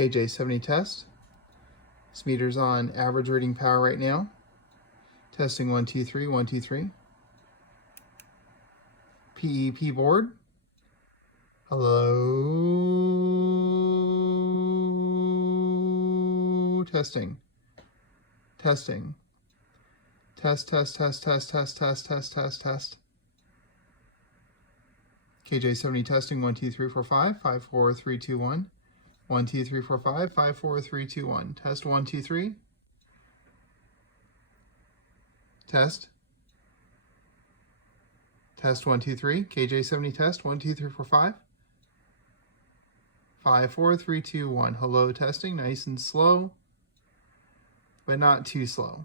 KJ7E test. This meter's on average reading power right now. Testing 1, 2, 3, 1, 2, 3. PEP board. Hello. Testing. Testing. Test, test, test, test, test, test, test, test, test. KJ7E testing 1, 2, 3, 4, 5, 5, 4, 3, 2, 1. 1, 2, 3, 4, 5, 5, 4, 3, 2, 1. Test 1, 2, 3. Test. Test 1, 2, 3. KJ7E test 1, 2, 3, 4, 5. 5, 4, 3, 2, 1. Hello testing, nice and slow, but not too slow.